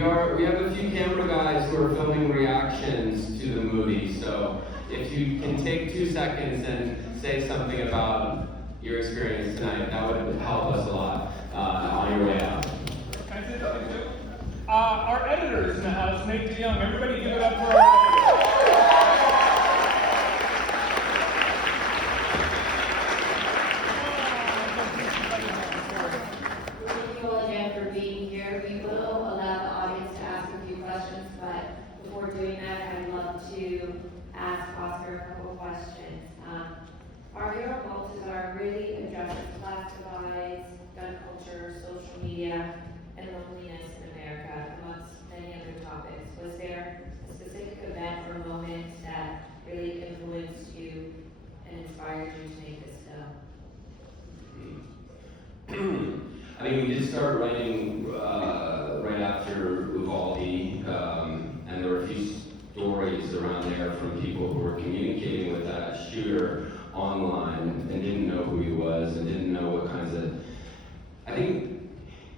we have a few camera guys who are filming reactions to the movie, so if you can take 2 seconds and say something about your experience tonight, that would help us a lot on your way out. Can I say something too? Our editors in the house, Nate DeYoung, everybody give it up for our Thank you all again for being here. We will allow the audience to ask a few questions, but before doing that, I'd love to ask Oscar a couple of questions. Our hero Balthazar really addresses class divides, gun culture, social media, and loneliness in America, amongst many other topics. Was there a specific event or moment that really influenced you and inspired you to make this film? I mean, we did start writing right after Uvalde, and there were a few stories around there from people who were communicating with that shooter online and didn't know who he was and didn't know what kinds of. I think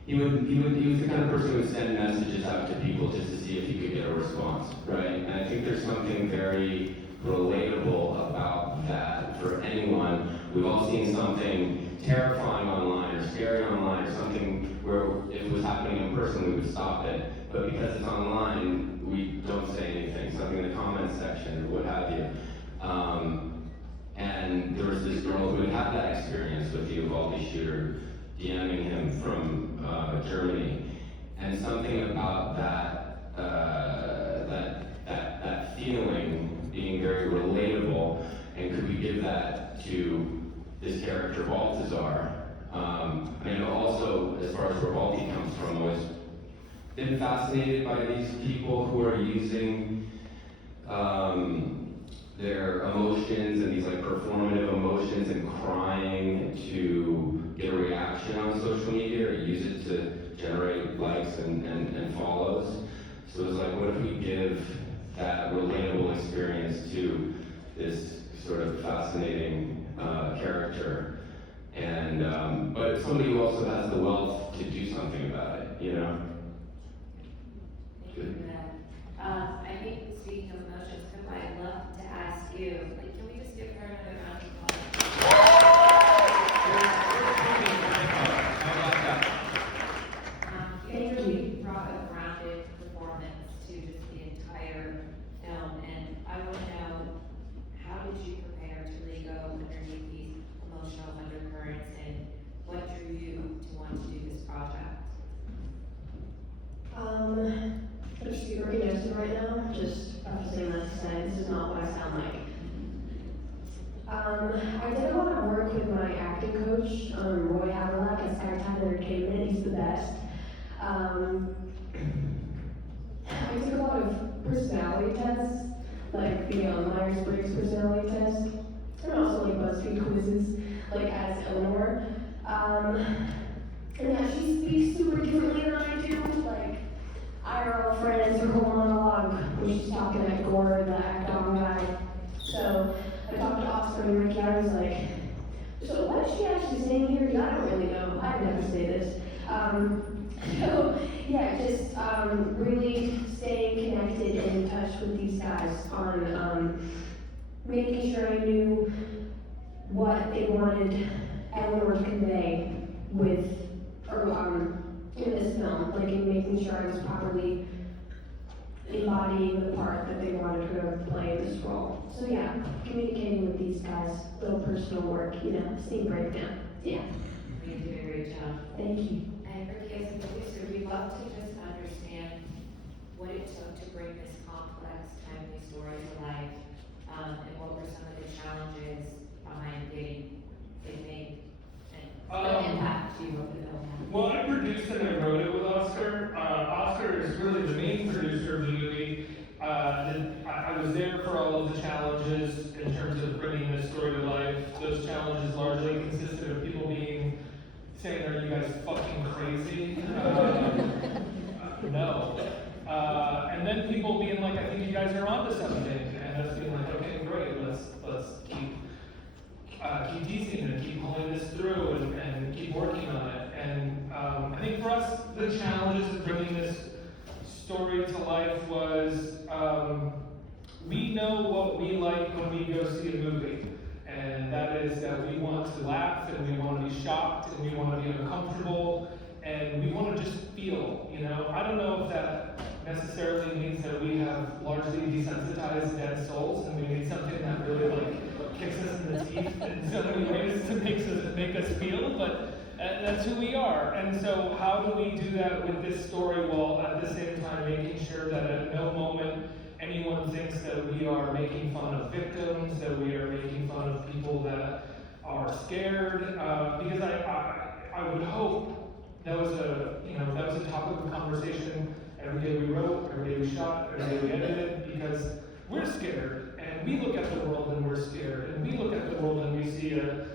he was the kind of person who would send messages out to people just to see if he could get a response, right? And I think there's something very relatable about that for anyone. We've all seen something terrifying online or scary online or something where if it was happening in person we would stop it, but because it's online we don't say anything, something in the comments section or what have you. And there was this girl who had had that experience with the Uvalde shooter, DMing him from Germany, and something about that feeling being very relatable, and could we give that to this character Balthazar? And also, as far as where Balti comes from, was been fascinated by these people who are using their emotions and these like performative emotions and crying to get a reaction on social media or use it to generate likes and follows. So it's like, what if we give that relatable experience to this sort of fascinating character, and but somebody who also has the wealth to do something about it, you know? Thank you for that. I think speaking of emotions, Pippa, I'd love to ask you, like, can we just give her another round of applause? You really brought a grounded performance to just the entire film, and I want to know, how did you prepare to really go underneath these emotional undercurrents, and what drew you to want to do this project? I'm just super congested right now, just prefacing that to say this is not what I sound like. I did a lot of work with my acting coach, Roy Haverlack at Skytime Entertainment. He's the best. I took a lot of personality tests, like the Myers-Briggs personality test, and also like BuzzFeed quizzes, like as Eleanor. And yeah, she speaks super differently than I do. Like, IRL friends, her whole monologue when she's talking at Gore, the act on guy. So I talked to Oscar and Ricky. I was like, so what is she actually saying here? Because I don't really know. I'd never say this. So yeah, just really staying connected and in touch with these guys on making sure I knew what they wanted Eleanor to convey with, or in this film, like in making sure I was properly embodying the part that they wanted her to play in this role. So yeah, communicating with these guys, little personal work, you know, scene breakdown. Yeah. You did a great job. Thank you. And Ricky, as a producer, we'd love to just understand what it took to bring this complex, timely story to life, and what were some of the challenges behind getting it made, and what impact do you hope the film had? Well, I produced and I wrote it with Oscar. Oscar is really the main producer of the movie. I was there for all of the challenges in terms of bringing this story to life. Those challenges largely consisted of people saying, "Are you guys fucking crazy?" No. And then people being like, "I think you guys are onto something," and us being like, "Okay, great. Let's keep teasing and keep pulling this through and keep working on it." And I think for us, the challenges of bringing this story to life was, we know what we like when we go see a movie. And that is that we want to laugh, and we want to be shocked, and we want to be uncomfortable, and we want to just feel, you know? I don't know if that necessarily means that we have largely desensitized dead souls, and we need something that really, like, kicks us in the teeth in so many ways to make us feel, but that's who we are. And so how do we do that with this story while at the same time making sure that at no moment anyone thinks that we are making fun of victims, that we are making fun of people that are scared? Because I would hope that was a topic of conversation every day we wrote, every day we shot, every day we edited, because we're scared, and we look at the world and we're scared, and we look at the world and we see a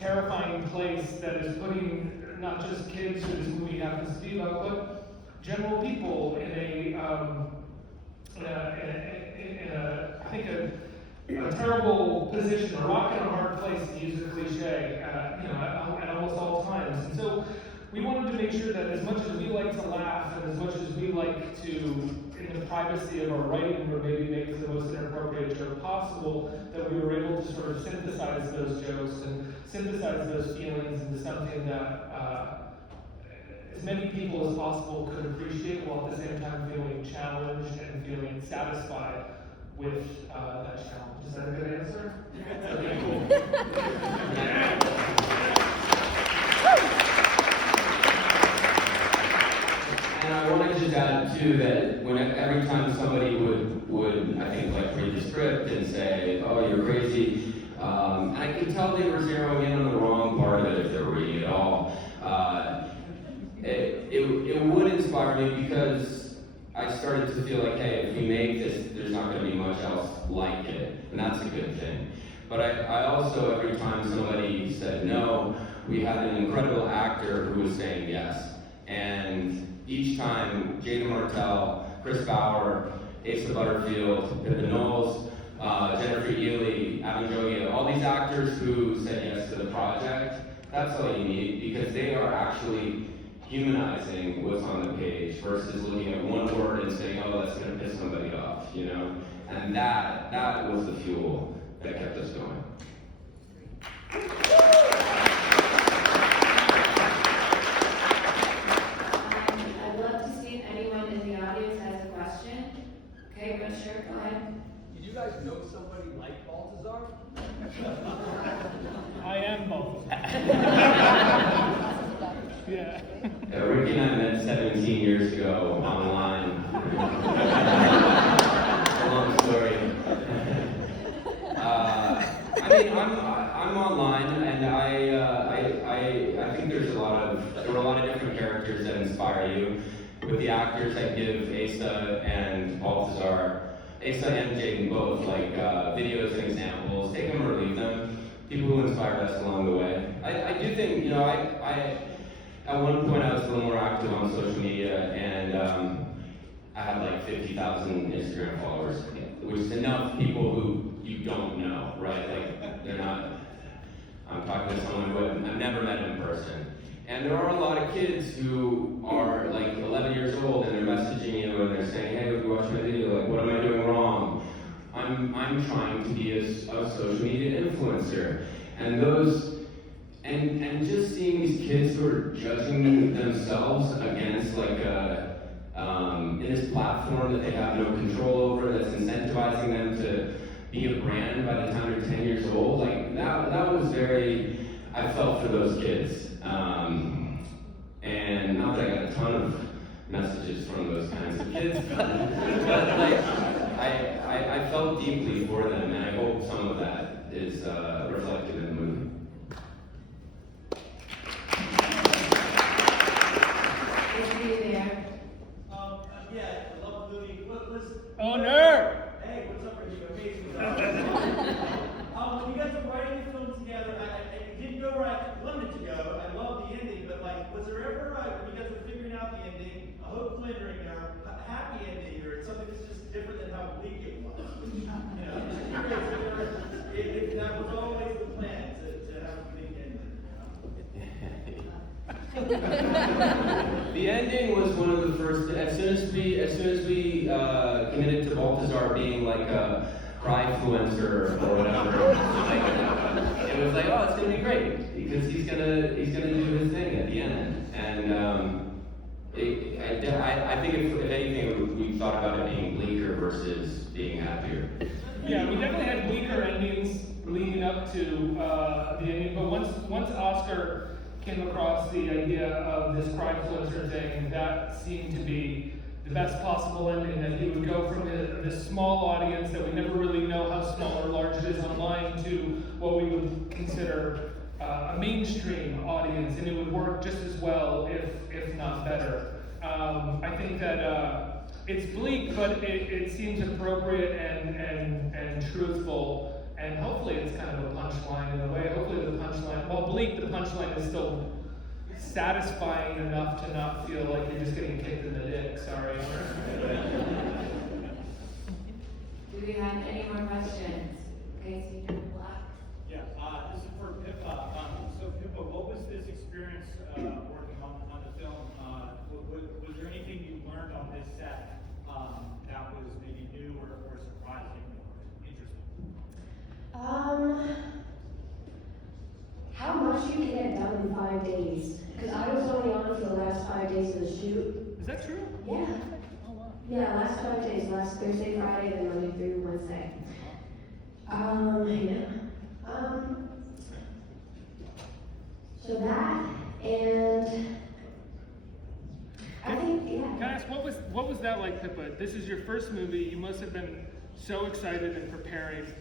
terrifying place that is putting not just kids who this movie happens to be about, but general people in a terrible position, a rock and a hard place, to use a cliche, at almost all times. And so we wanted to make sure that as much as we like to laugh, and as much as we like to, in the privacy of our writing room, maybe make the most inappropriate joke possible, that we were able to sort of synthesize those jokes and synthesize those feelings into something that as many people as possible could appreciate, while at the same time feeling challenged and feeling satisfied with that challenge. Is that a good answer? Okay, cool. And I want to just add too that every time somebody would I think like read the script and say, "Oh, you're crazy," I could tell they were zeroing in on the wrong part of it if they were reading it all. It would inspire me, because I started to feel like, hey, if we make this, there's not going to be much else like it, and that's a good thing. But I also, every time somebody said no, we had an incredible actor who was saying yes. And each time, Martell, Bauer, Butterfield, Pipa Knowles, Ehle, all these actors who said yes to the project, that's all you need, because they are actually humanizing what's on the page versus looking at one word and saying, oh, that's going to piss somebody off, you know? And that was the fuel that kept us going. I'd love to see if anyone in the audience has a question. Okay, Richard, go ahead. Did you guys know somebody like Balthazar? I am both. Yeah. Ricky and I met 17 years ago online. A long story. I'm online, and I think there were a lot of different characters that inspire you. With the actors, I give Asa and Balthazar, Asa and Jaden both, like videos and examples. Take them or leave them. People who inspired us along the way. I do think, at one point I was a little more active on social media, and I had like 50,000 Instagram followers, which is enough people who you don't know, right? Like, they're not, I'm talking to someone who I've never met in person. And there are a lot of kids who are like 11 years old, and they're messaging you and they're saying, hey, you watch my video, like, what am I doing wrong? I'm trying to be a social media influencer. And and just seeing these kids who are judging themselves against like in this platform that they have no control over, that's incentivizing them to be a brand by the time they're 10 years old, like that was very, I felt for those kids. And not that I got a ton of messages from those kinds of kids, but like, I felt deeply for them, and I hope some of that is reflected in the movie. Yeah, I love the movie. Oh, nerd! Hey, what's up, Ricky? Amazing. When you guys were writing the film together, it didn't go where I wanted it to go. I love the ending, but like, was there ever, when you guys were figuring out the ending, a hope lingering or a happy ending, or something that's just different than how bleak it was? If that was always the plan, to have a bleak ending. The The ending was one of the first. As soon as we committed to Balthazar being like a cryfluencer or whatever, it was like, oh, it's gonna be great because he's gonna do his thing at the end. And I think if anything, we thought about it being bleaker versus being happier. Yeah, we definitely had bleaker endings leading up to the ending, but once Oscar came across the idea of this cryfluencer thing, that seemed to be the best possible ending, that he would go from this small audience that we never really know how small or large it is online to what we would consider a mainstream audience, and it would work just as well, if not better. I think that it's bleak, but it seems appropriate and truthful. And hopefully it's kind of a punchline in a way. Hopefully the punchline, while bleak, the punchline is still satisfying enough to not feel like you're just getting kicked in the dick. Sorry. Do we have any more questions? Okay, so you're black. Yeah, this is for Pippa. So Pippa, what was this experience working on the film? Was there anything you learned on this set that was maybe new or surprising or interesting? How much you can get done in 5 days? Because I was only on for the last 5 days of the shoot. Is that true? Yeah. Oh wow. Yeah, last 5 days, last Thursday, Friday, then Monday through Wednesday. Yeah. So that, and I think, yeah. Can I ask, what was that like, Pippa? This is your first movie. You must have been so excited and preparing.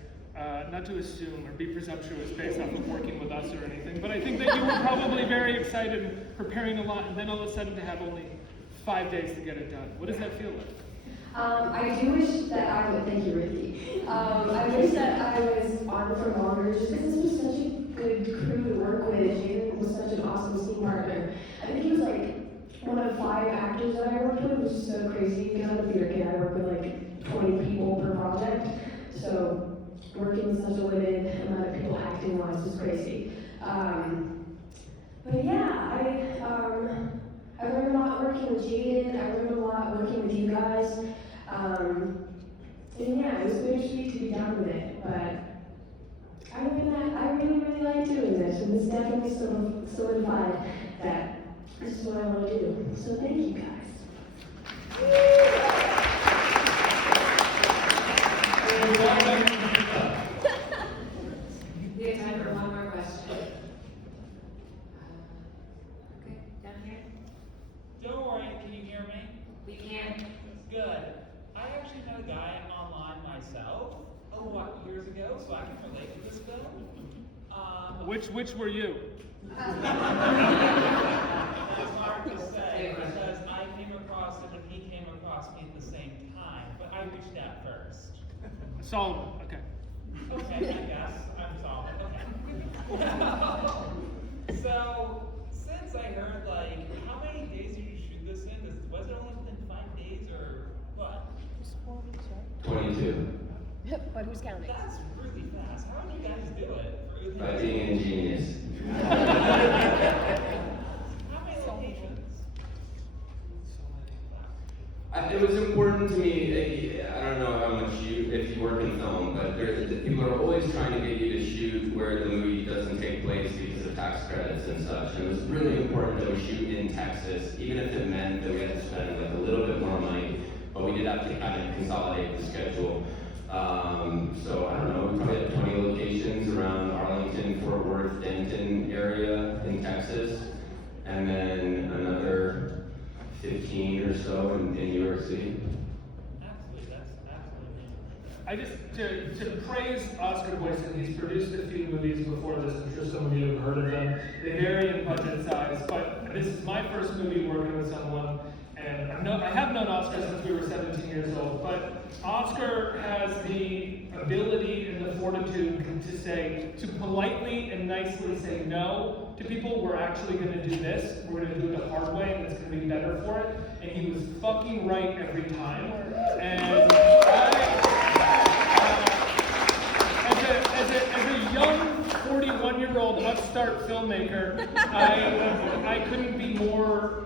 Not to assume or be presumptuous based off of working with us or anything, but I think that you were probably very excited and preparing a lot, and then all of a sudden to have only 5 days to get it done. What does that feel like? I do wish that I would, thank you, Ricky. I wish that I was on for longer, just because this was such a good crew to work with. Jarod was such an awesome scene partner. I think he was like one of 5 actors that I worked with, which is so crazy, because I'm a theater kid, I work with like 20 people per project. So working with such a limited amount of people acting wise was crazy. But yeah, I learned a lot working with Jarod. I learned a lot working with you guys. And yeah, it was bittersweet to be done with it, but I really like doing this, and this definitely solidified that this is what I want to do. So thank you guys. We have time for one more question. Okay, down here. Don't worry, can you hear me? We can. Good. I actually met a guy online myself, years ago, so I can relate to this film. Which were you? That's hard to say, because I came across him and he came across me at the same time, but I reached out first. Solomon, okay. Okay, I guess. I'm solid. Okay. So, since I heard, how many days did you shoot this in? Was it only within 5 days, or what? 22. But who's counting? That's really fast. How did you guys do it? By being ingenious. How many locations? It was important to me. I don't know how much if you work in film, but people are always trying to get you to shoot where the movie doesn't take place because of tax credits and such. And it was really important that we shoot in Texas, even if it meant that we had to spend a little bit more money, but we did have to kind of consolidate the schedule. So I don't know, we probably had 20 locations around Arlington, Fort Worth, Denton area in Texas, and then another 15 or so in New York City. Absolutely, that's absolutely. I just, to praise Oscar Boyson, he's produced a few movies before this. I'm sure some of you have heard of them. They vary in budget size, but this is my first movie working with someone, and I have known Oscar since we were 17 years old, but Oscar has the ability and the fortitude to politely and nicely say no to people. We're actually going to do this. We're going to do it the hard way, and it's going to be better for it. And he was fucking right every time. And as a young 41-year-old upstart filmmaker, I couldn't be more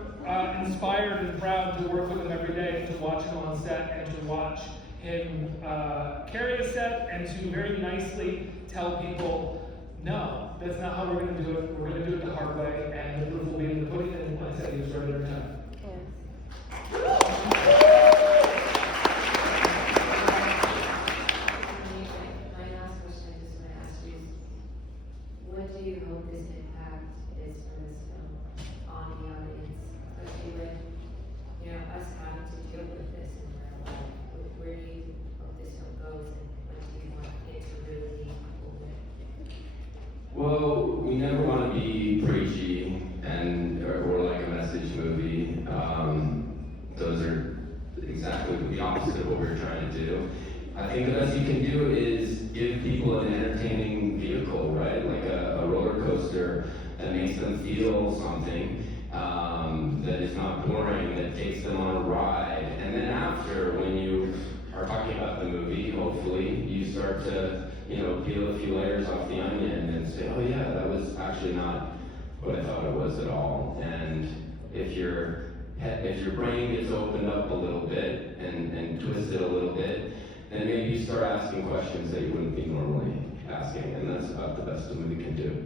inspired and proud to work with him every day, and to watch him on set, and to watch him carry a set, and to very nicely tell people, no, that's not how we're going to do it. We're going to do it the hard way, and the proof will be in the pudding, and I said he was right every time. My last question I just want to ask you is, what do you hope this impact is for this film on the audience, especially with, us having to deal with this in real life? Where do you hope this film goes, and what do you want it to really be with? Well, we never want to be preachy or like a message movie. Those are exactly the opposite of what we're trying to do. I think the best you can do is give people an entertaining vehicle, right? Like a roller coaster that makes them feel something, that is not boring, that takes them on a ride. And then after, when you are talking about the movie, hopefully you start to, peel a few layers off the onion and say, oh yeah, that was actually not what I thought it was at all. And if your brain gets opened up a little bit and twisted a little bit, then maybe you start asking questions that you wouldn't be normally asking, and that's about the best a movie can do.